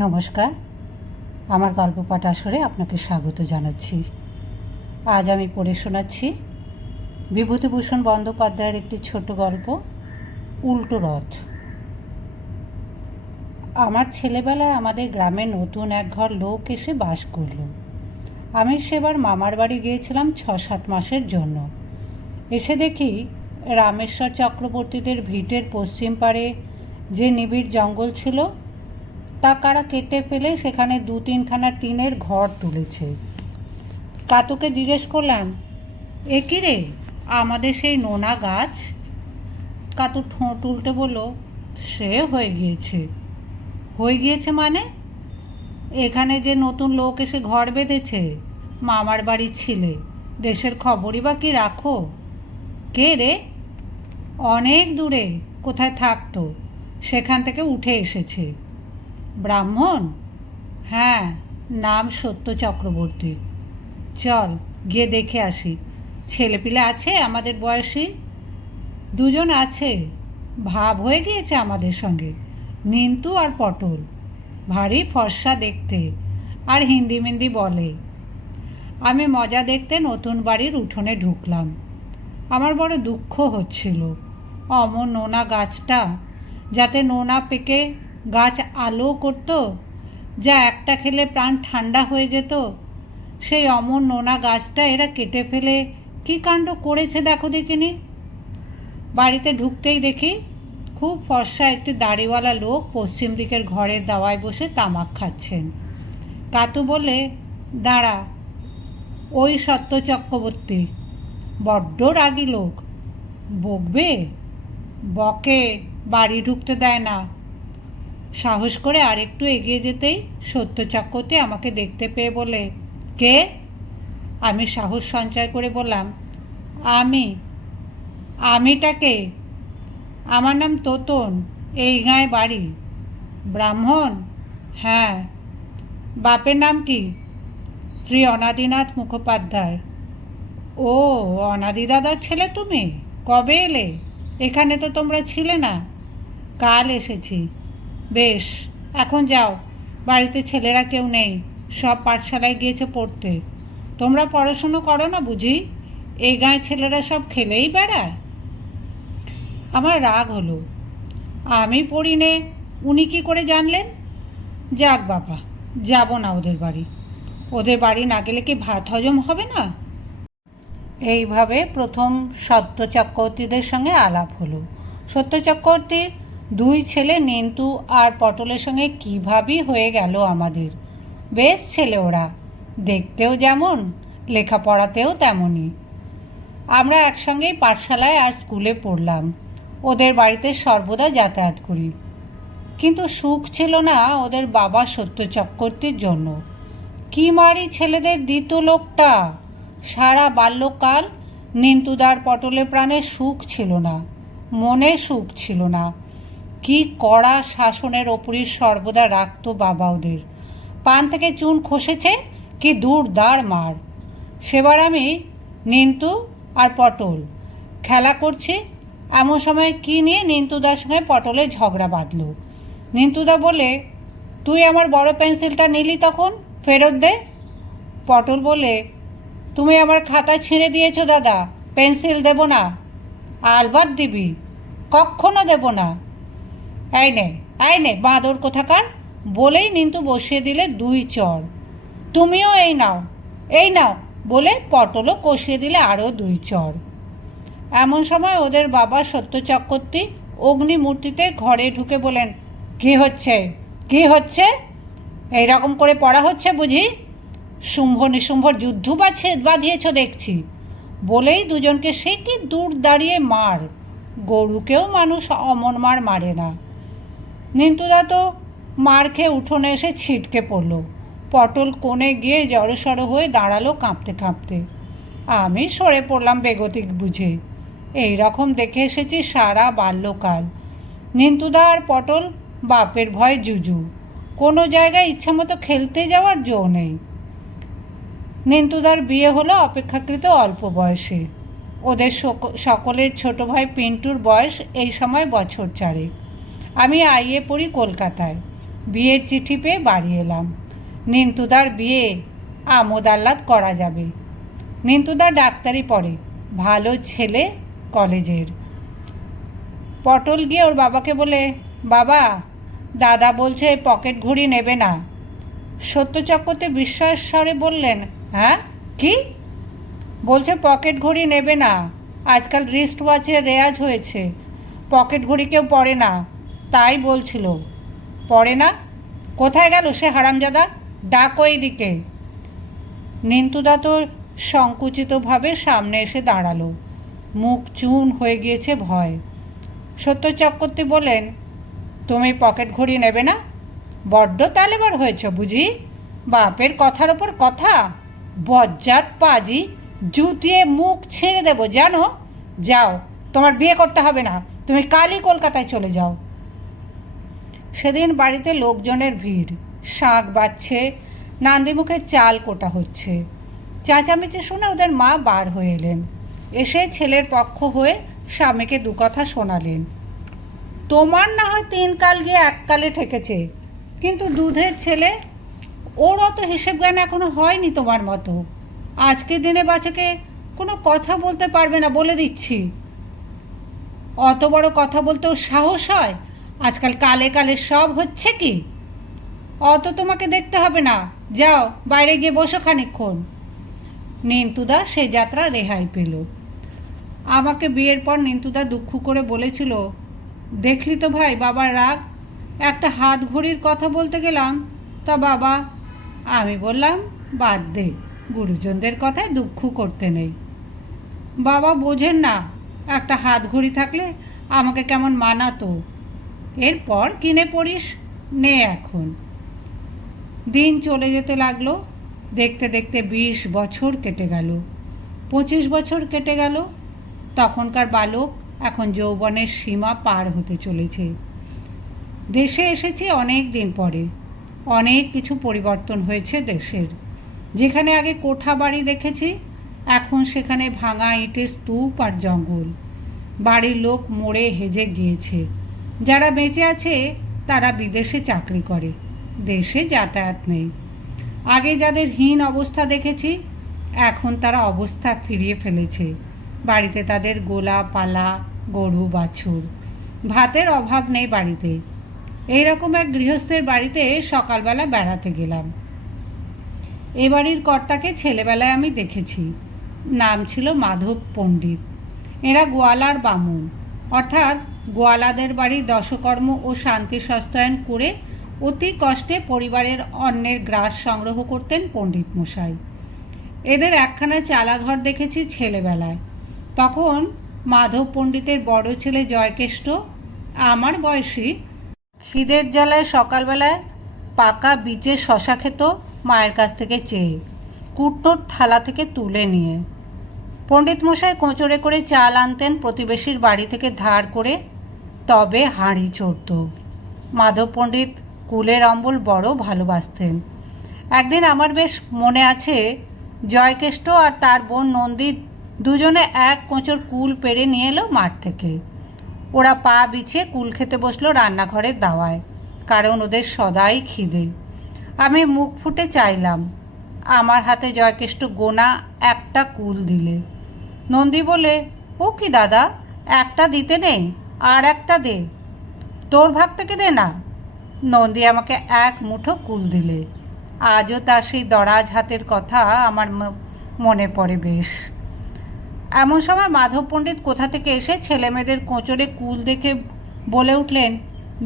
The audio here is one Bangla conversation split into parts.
নমস্কার, আমার গল্প পাঠ আসরে আপনাকে স্বাগত জানাচ্ছি। আজ আমি পড়ে শোনাচ্ছি বিভূতিভূষণ বন্দ্যোপাধ্যায়ের একটি ছোট গল্প, উল্টো রথ। আমার ছেলেবেলায় আমাদের গ্রামে নতুন এক ঘর লোক এসে বাস করল। আমি সেবার মামার বাড়ি গিয়েছিলাম 6-7 মাসের জন্য। এসে দেখি রামেশ্বর চক্রবর্তীদের ভিটের পশ্চিম পাড়ে যে নিবিড় জঙ্গল ছিল তা কারা কেটে ফেলে সেখানে 2-3খানা টিনের ঘর তুলেছে। কাতুকে জিজ্ঞেস করলাম, এ কী রে, আমাদের সেই নোনা গাছ? কাতু ঠোঁট উল্টে বলল, সে হয়ে গিয়েছে। হয়ে গিয়েছে মানে? এখানে যে নতুন লোক এসে ঘর বেঁধেছে, মামার বাড়ির ছিলে, দেশের খবরই বা কি রাখো? কে রে? অনেক দূরে কোথায় থাকতো, সেখান থেকে উঠে এসেছে। ব্রাহ্মণ? হ্যাঁ, নাম সত্য চক্রবর্তী। চল গিয়ে দেখে আসি। ছেলেপিলে আছে আমাদের বয়সী? 2জন আছে, ভাব হয়ে গিয়েছে আমাদের সঙ্গে, নিন্তু আর পটল। ভারী ফর্সা দেখতে, আর হিন্দি মিন্দি বলে। আমি মজা দেখতে নতুন বাড়ির উঠোনে ঢুকলাম। আমার বড় দুঃখ হচ্ছিল। অমন নোনা গাছটা, যাতে নোনা পেকে গাছ আলো করত, যা একটা খেলে প্রাণ ঠান্ডা হয়ে যেত, সেই অমন নোনা গাছটা এরা কেটে ফেলে কী কাণ্ড করেছে দেখো দেখিনি। বাড়িতে ঢুকতেই দেখি খুব ফর্সা একটি দাড়িওয়ালা লোক পশ্চিম দিকের ঘরের দাওয়ায় বসে তামাক খাচ্ছেন। কাতু বলে, দাঁড়া, ওই সত্য চক্রবর্তী, বড্ড রাগী লোক। বকবে? বকে, বাড়ি ঢুকতে দেয় না। সাহস করে আরেকটু এগিয়ে যেতেই সত্য চক্রবর্তী আমাকে দেখতে পেয়ে বলে, কে? আমি সাহস সঞ্চয় করে বললাম, আমিটাকে? আমার নাম তোতন, এই গাঁয়ে বাড়ি। ব্রাহ্মণ? হ্যাঁ। বাপের নাম কি? শ্রী অনাদিনাথ মুখোপাধ্যায়। ও, অনাদি দাদার ছেলে তুমি? কবে এলে? এখানে তো তোমরা ছিলে না। কাল এসেছি। বেশ, এখন যাও, বাড়িতে ছেলেরা কেউ নেই, সব পাঠশালায় গিয়েছে পড়তে। তোমরা পড়াশুনো করো না বুঝি? এই গাঁয়ে ছেলেরা সব খেলেই বেড়ায়। আমার রাগ হলো। আমি পড়ি নে, উনি কী করে জানলেন? যাক বাবা, যাব না ওদের বাড়ি। ওদের বাড়ি না গেলে কি ভাত হজম হবে না? এইভাবে প্রথম সত্য চক্রবর্তীদের সঙ্গে আলাপ হলো। সত্য চক্রবর্তীর 2 ছেলে নিন্তু আর পটলের সঙ্গে কীভাবেই হয়ে গেল আমাদের। বেশ ছেলে ওরা, দেখতেও যেমন, লেখাপড়াতেও তেমনই। আমরা একসঙ্গেই পাঠশালায় আর স্কুলে পড়লাম। ওদের বাড়িতে সর্বদা যাতায়াত করি। কিন্তু সুখ ছিল না ওদের বাবা সত্য চক্রবর্তীর জন্য। কি মারি ছেলেদের দিত লোকটা! সারা বাল্যকাল নিন্তুদার পটলের প্রাণে সুখ ছিল না, মনে সুখ ছিল না। কি কড়া শাসনের ওপরই সর্বদা রাখত বাবা ওদের। পান থেকে চুন খসেছে কি দূর দাঁড় মার। সেবার আমি, নিন্তু আর পটল খেলা করছি, এমন সময় কি নিয়ে নিন্তুদার সঙ্গে পটলের ঝগড়া বাঁধল। নিন্তুদা বলে, তুই আমার বড় পেন্সিলটা নিলি তখন, ফেরত দে। পটল বলে, তুমি আমার খাতা ছিঁড়ে দিয়েছো দাদা, পেন্সিল দেব না। আলবাত দিবি। কক্ষণও দেব না। এই নে বাঁদর কোথাকার, বলেই নিন্তু বসিয়ে দিলে 2 চড়। তুমিও এই নাও বলে পটলও কষিয়ে দিলে আরও 2 চড়। এমন সময় ওদের বাবা সত্য চক্রবর্তী অগ্নিমূর্তিতে ঘরে ঢুকে বলেন, কি হচ্ছে? এইরকম করে পড়া হচ্ছে বুঝি? শুম্ভ নিশুম্ভর যুদ্ধ বাঁধিয়েছ দেখছি। বলেই 2জনকে সে কি দূর দাঁড়িয়ে মার। গরুকেও মানুষ অমন মার মারে না। নিন্তুদা তো মার খেয়ে উঠোনে এসে ছিটকে পড়ল। পটল কোণে গিয়ে জড়সড় হয়ে দাঁড়ালো কাঁপতে কাঁপতে। আমি সরে পড়লাম বেগতিক বুঝে। এই রকম দেখে এসেছি সারা বাল্যকাল। নিন্তুদা আর পটল বাপের ভয় জুজু, কোনো জায়গায় ইচ্ছামতো খেলতে যাওয়ার জো নেই। নিন্তুদার বিয়ে হলো অপেক্ষাকৃত অল্প বয়সে। ওদের সকলের ছোট ভাই পিন্টুর বয়স এই সময় বছর 4। আমি আইএ পড়ি কলকাতায়। বিয়ের চিঠি পেয়ে বাড়ি এলাম। নিন্তুদার বিয়ে আমোদ আহ্লাদ করা যাবে। নিন্তুদা ডাক্তারি পড়ে, ভালো ছেলে, কলেজের। পটল গিয়ে ওর বাবাকে বলে, বাবা, দাদা বলছে পকেট ঘড়ি নেবে না। সত্য চক্রবর্তী বিস্ময়ের স্বরে বললেন, হ্যাঁ, কি? বলছে পকেট ঘড়ি নেবে না, আজকাল রিস্ট ওয়াচের রেওয়াজ হয়েছে, পকেট ঘড়ি কেউ পরে না, তাই বলছিল। পরে না? কোথায় গেল সে হারামজাদা? ডাকো এইদিকে। নিন্তুদা তো সংকুচিতভাবে সামনে এসে দাঁড়ালো, মুখ চুন হয়ে গিয়েছে ভয়। সত্য চক্রবর্তী বলেন, তুমি পকেট ঘড়ি নেবে না? বড্ড তালেবার হয়েছ বুঝি? বাপের কথার ওপর কথা! বজ্জাত পাজি, জুতিয়ে মুখ ছেড়ে দেবো জানো। যাও, তোমার বিয়ে করতে হবে না, তুমি কালই কলকাতায় চলে যাও। সেদিন বাড়িতে লোকজনের ভিড়, শাঁখ বাজছে, নান্দিমুখের চাল কোটা হচ্ছে। চেঁচামেচি শুনে ওদের মা বার হয়ে এলেন। এসে ছেলের পক্ষ হয়ে স্বামীকে দু কথা শোনালেন। তোমার না হয় 3 কাল গিয়ে 1 কালে ঠেকেছে, কিন্তু দুধের ছেলে, ওর অত হিসেব জ্ঞান এখনো হয়নি তোমার মতো। আজকের দিনে বাচ্চাকে কোনো কথা বলতে পারবে না বলে দিচ্ছি। অত বড় কথা বলতেও সাহস হয়? আজকাল কালে কালে সব হচ্ছে কি? অত তোমাকে দেখতে হবে না, যাও বাইরে গিয়ে বসো খানিকক্ষণ। নিন্তুদা সে যাত্রা রেহাই পেল। আমাকে বিয়ের পর নিন্তুদা দুঃখ করে বলেছিল, দেখলি তো ভাই বাবার রাগ, একটা হাত ঘড়ির কথা বলতে গেলাম তা বাবা। আমি বললাম, বাদ দে, গুরুজনদের কথায় দুঃখ করতে নেই। বাবা বোঝেন না, একটা হাত ঘড়ি থাকলে আমাকে কেমন মানাতো। এরপর কিনে পড়িস, নে এখন। দিন চলে যেতে লাগলো, দেখতে দেখতে 20 বছর কেটে গেল, 25 বছর কেটে গেল। তখনকার বালক এখন যৌবনের সীমা পার হতে চলেছে। দেশে এসেছি অনেক দিন পরে। অনেক কিছু পরিবর্তন হয়েছে দেশের। যেখানে আগে কোঠা বাড়ি দেখেছি, এখন সেখানে ভাঙা ইটের স্তূপ আর জঙ্গল। বাড়ির লোক মরে হেজে গিয়েছে। যারা বেঁচে আছে তারা বিদেশে চাকরি করে, দেশে যাতায়াত নেই। আগে যাদের হীন অবস্থা দেখেছি, এখন তারা অবস্থা ফিরিয়ে ফেলেছে। বাড়িতে তাদের গোলা পালা, গরু বাছুর, ভাতের অভাব নেই বাড়িতে। এইরকম এক গৃহস্থের বাড়িতে সকালবেলা বেড়াতে গেলাম। এ বাড়ির কর্তাকে ছেলেবেলায় আমি দেখেছি, নাম ছিল মাধব পণ্ডিত। এরা গোয়ালার বামুন, অর্থাৎ গোয়ালাদের বাড়ি দশকর্ম ও শান্তি সস্তায়ন করে অতি কষ্টে পরিবারের অন্নের গ্রাস সংগ্রহ করতেন পণ্ডিত মশাই। এদের একখানা চালাঘর দেখেছি ছেলেবেলায়। তখন মাধব পণ্ডিতের বড় ছেলে জয়কেষ্ট আমার বয়সী, খিদের জ্বালায় সকালবেলায় পাকা বীচে শশা খেত মায়ের কাছ থেকে চেয়ে, কুটনোর থালা থেকে তুলে নিয়ে। পণ্ডিত মশাই কোঁচড়ে করে চাল আনতেন প্রতিবেশীর বাড়ি থেকে ধার করে, তবে হাঁড়ি চড়ত। মাধব পণ্ডিত কুলের অম্বল বড় ভালোবাসতেন। একদিন আমার বেশ মনে আছে, জয়কেষ্ট আর তার বোন নন্দী দুজনে এক কোঁচড় কুল পেড়ে নিয়ে এলো মাঠ থেকে। ওরা পা বিছিয়ে কুল খেতে বসলো রান্নাঘরের দাওয়ায়, কারণ ওদের সদাই খিদে। আমি মুখ ফুটে চাইলাম। আমার হাতে জয়কেষ্ট গোনা একটা কুল দিলে। নন্দী বলে, ও কি দাদা, একটা দিতে নেই, আর একটা দে, তোর ভাগ থেকে দে না। নন্দী আমাকে এক মুঠো কুল দিলে। আজও তার সেই দরাজ হাতের কথা আমার মনে পড়ে বেশ। এমন সময় মাধব পণ্ডিত কোথা থেকে এসে ছেলেমেয়েদের কোঁচড়ে কুল দেখে বলে উঠলেন,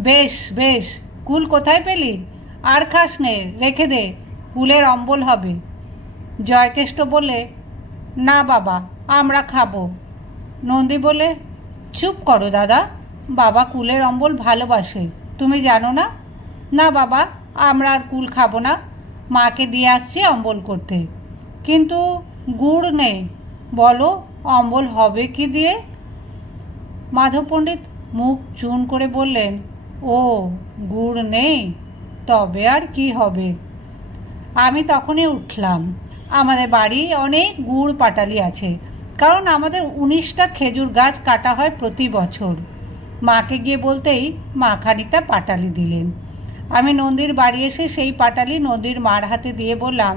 বেশ বেশ, কুল কোথায় পেলি? আর খাস নে, রেখে দে, কুলের অম্বল হবে। জয়কেষ্ট বলে, না বাবা, আমরা খাবো। নন্দী বলে, চুপ করো দাদা, বাবা কুলের অম্বল ভালোবাসে, তুমি জানো না? না বাবা, আমরা আর কুল খাবো না, মাকে দিয়ে আসছি অম্বল করতে। কিন্তু গুড় নেই, বলো অম্বল হবে কি দিয়ে? মাধব পণ্ডিত মুখ চুন করে বললেন, ও গুড় নেই, তবে আর কি হবে? আমি তখনই উঠলাম। আমাদের বাড়ি অনেক গুড় পাটালি আছে, কারণ আমাদের 19টা খেজুর গাছ কাটা হয় প্রতি বছর। মাকে গিয়ে বলতেই মা খানিকটা পাটালি দিলেন। আমি নন্দীর বাড়ি এসে সেই পাটালি নন্দীর মার হাতে দিয়ে বললাম,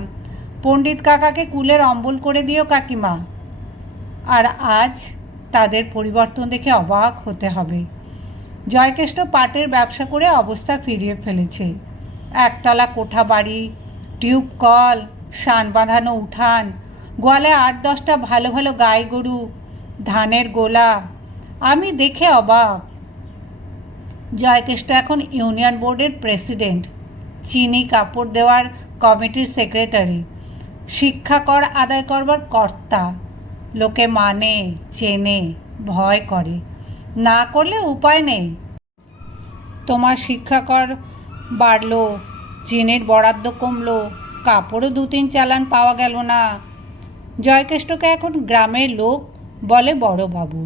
পণ্ডিত কাকাকে কুলের অম্বল করে দিও কাকিমা। আর আজ তাদের পরিবর্তন দেখে অবাক হতে হবে। জয়কেষ্ট পাটের ব্যবসা করে অবস্থা ফিরিয়ে ফেলেছে। একতলা কোঠা বাড়ি, টিউব কল, শান বাঁধানো উঠান, গোয়ালে 8-10টা ভালো ভালো গাই গরু, ধানের গোলা। আমি দেখে অবাক। জয়কেষ্ট এখন ইউনিয়ন বোর্ডের প্রেসিডেন্ট, চিনি কাপড় দেওয়ার কমিটির সেক্রেটারি, শিক্ষা কর আদায় করবার কর্তা। লোকে মানে, চেনে, ভয় করে। না করলে উপায় নেই। তোমার শিক্ষা কর বাড়লো, চিনির বরাদ্দ কমলো, কাপড়ও 2-3 চালান পাওয়া গেল না। জয়কেষ্টকে এখন গ্রামের লোক বলে বড়বাবু।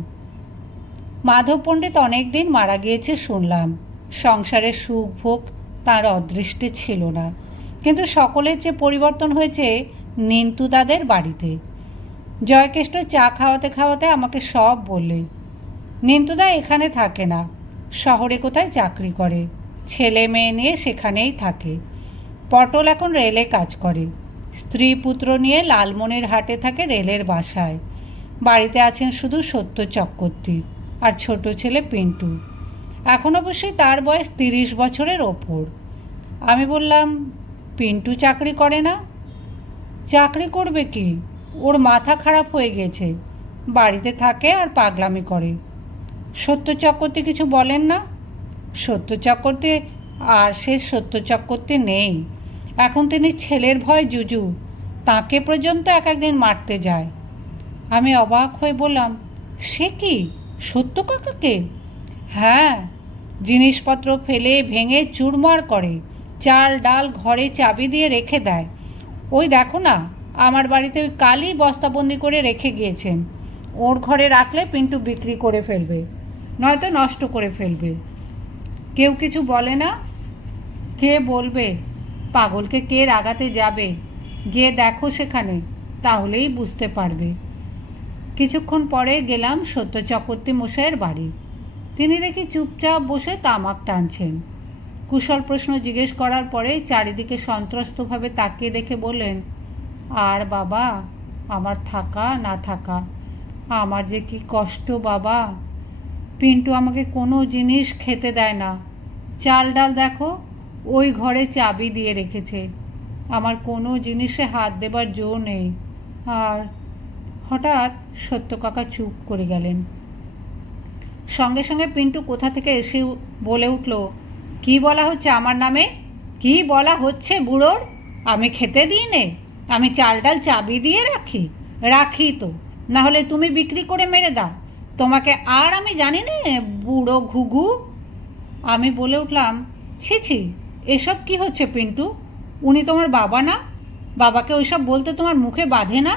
মাধব পণ্ডিত অনেক দিন মারা গিয়েছে শুনলাম। সংসারের সুখ ভোগ তার অদৃষ্টে ছিল না। কিন্তু সকলের যে পরিবর্তন হয়েছে নিন্তুদাদের বাড়িতে। জয়কেষ্ট চা খাওয়াতে খাওয়াতে আমাকে সব বললে। নিন্তুদা এখানে থাকে না, শহরে কোথায় চাকরি করে, ছেলে মেয়ে নিয়ে সেখানেই থাকে। পটল এখন রেলে কাজ করে, স্ত্রী পুত্র নিয়ে লালমনির হাটে থাকে রেলের বাসায়। বাড়িতে আছেন শুধু সত্য চক্রবর্তী আর ছোট ছেলে পিন্টু। এখন অবশ্যই তার বয়স 30 বছরের ওপর। আমি বললাম, পিন্টু চাকরি করে না? চাকরি করবে কি, ওর মাথা খারাপ হয়ে গেছে, বাড়িতে থাকে আর পাগলামি করে। সত্য চক্রবর্তী কিছু বলেন না? সত্য চক্রবর্তী আর সে সত্য চক্রবর্তী নেই। এখন তিনি ছেলের ভয় জুজু, তাকে পর্যন্ত এক একদিন মারতে যায়। আমি অবাক হয়ে বললাম, সে কি, সত্য কাকাকে? হ্যাঁ, জিনিসপত্র ফেলে ভেঙে চুরমার করে, চাল ডাল ঘরে চাবি দিয়ে রেখে দেয়। ওই দেখো না, আমার বাড়িতে ওই কালই বস্তাবন্দি করে রেখে গিয়েছেন। ওর ঘরে রাখলে পিন্টু বিক্রি করে ফেলবে, নয়তো নষ্ট করে ফেলবে। কেউ কিছু বলে না? কে বলবে? পাগলকে কে রাগাতে যাবে? গিয়ে দেখো সেখানে, তাহলেই বুঝতে পারবে। কিছুক্ষণ পরে গেলাম সত্য চক্রবর্তী মশাইয়ের বাড়ি। তিনি দেখি চুপচাপ বসে তামাক টানছেন। কুশল প্রশ্ন জিজ্ঞেস করার পরে চারিদিকে সন্ত্রস্তভাবে তাকিয়ে দেখে বললেন, আর বাবা, আমার থাকা না থাকা, আমার যে কি কষ্ট বাবা। পিন্টু আমাকে কোনো জিনিস খেতে দেয় না। চাল ডাল দেখো, ওই ঘরে চাবি দিয়ে রেখেছে। আমার কোনো জিনিসে হাত দেবার জো নেই। আর হঠাৎ সত্য কাকা চুপ করে গেলেন। সঙ্গে সঙ্গে পিন্টু কোথা থেকে এসে বলে উঠল, কি বলা হচ্ছে আমার নামে? কি বলা হচ্ছে বুড়োর? আমি খেতে দিই নে? আমি চাল ডাল চাবি দিয়ে রাখি? রাখি তো, না হলে তুমি বিক্রি করে মেরে দাও। তোমাকে আর আমি জানি না বুড়ো ঘুঘু। আমি বলে উঠলাম, ছি ছি, এসব কি হচ্ছে পিন্টু? উনি তোমার বাবা না? বাবাকে ওইসব বলতে তোমার মুখে বাঁধে না?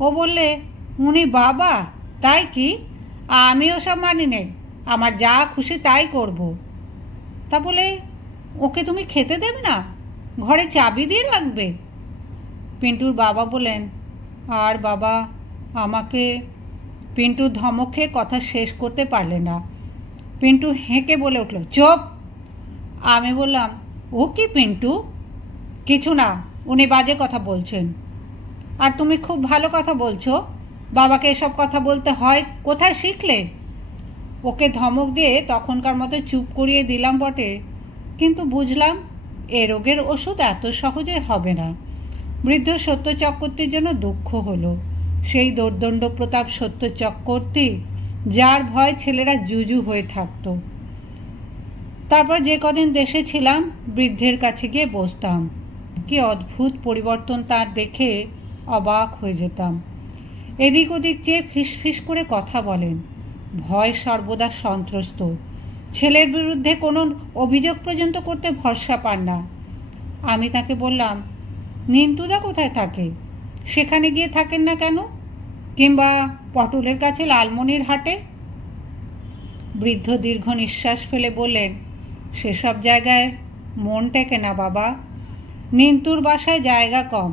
ও বললে, উনি বাবা? তাই কি? আমি ওসব মানি নে, আমার যা খুশি তাই করব। তা বলে ওকে তুমি খেতে দেবে না? ঘরে চাবি দিয়ে রাখবে? পিন্টুর বাবা বলেন, আর বাবা আমাকে। পিন্টু ধমক খেয়ে কথা শেষ করতে পারলে না। পিন্টু হেঁকে বলে উঠল, চুপ। আমি বললাম, ও কি পিন্টু? কিছু না, উনি বাজে কথা বলছেন। আর তুমি খুব ভালো কথা বলছো। বাবাকে এসব কথা বলতে হয়, কোথায় শিখলে? ওকে ধমক দিয়ে তখনকার মতো চুপ করিয়ে দিলাম বটে, কিন্তু বুঝলাম এ রোগের ওষুধ এত সহজে হবে না। বৃদ্ধ সত্য চক্রবর্তীর জন্য দুঃখ হলো। সেই দোর্দণ্ড প্রতাপ সত্য চক্রবর্তী, যার ভয় ছেলেরা জুজু হয়ে থাকতো। তারপর যে কদিন দেশে ছিলাম বৃদ্ধের কাছে গিয়ে বসতাম। কি অদ্ভুত পরিবর্তন তার দেখে অবাক হয়ে যেতাম। এদিক ওদিক চেয়ে ফিসফিস করে কথা বলেন, ভয় সর্বদা সন্ত্রস্ত। ছেলের বিরুদ্ধে কোনো অভিযোগ পর্যন্ত করতে ভরসা পান না। আমি তাকে বললাম, নিন্তুদা কোথায় থাকে? সেখানে গিয়ে থাকেন না কেন? কিংবা পটলের কাছে লালমনির হাটে? বৃদ্ধ দীর্ঘ নিঃশ্বাস ফেলে বললেন, সেসব জায়গায় মন টেকে না বাবা। নিন্তুর বাসায় জায়গা কম,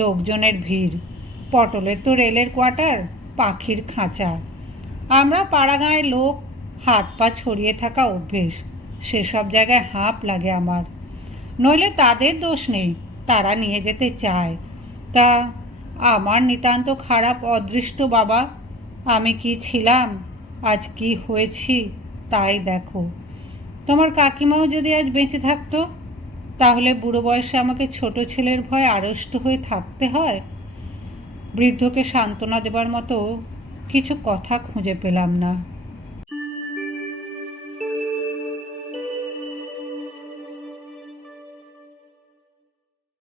লোকজনের ভিড়। পটলের তো রেলের কোয়ার্টার, পাখির খাঁচা। আমরা পাড়াগাঁয়ের লোক, হাত পা ছড়িয়ে থাকা অভ্যেস। সেসব জায়গায় হাঁপ লাগে আমার। নইলে তাদের দোষ নেই, তারা নিয়ে যেতে চায়। তা আমার নিতান্ত খারাপ অদৃষ্ট বাবা, আমি কি ছিলাম, আজ কি হয়েছি তাই দেখো। তোমার কাকিমাও যদি আজ বেঁচে থাকতো, তাহলে বুড়ো বয়সে আমাকে ছোট ছেলের ভয়ে আড়ষ্ট হয়ে থাকতে হয়। বৃদ্ধকে সান্ত্বনা দেবার মতো কিছু কথা খুঁজে পেলাম না।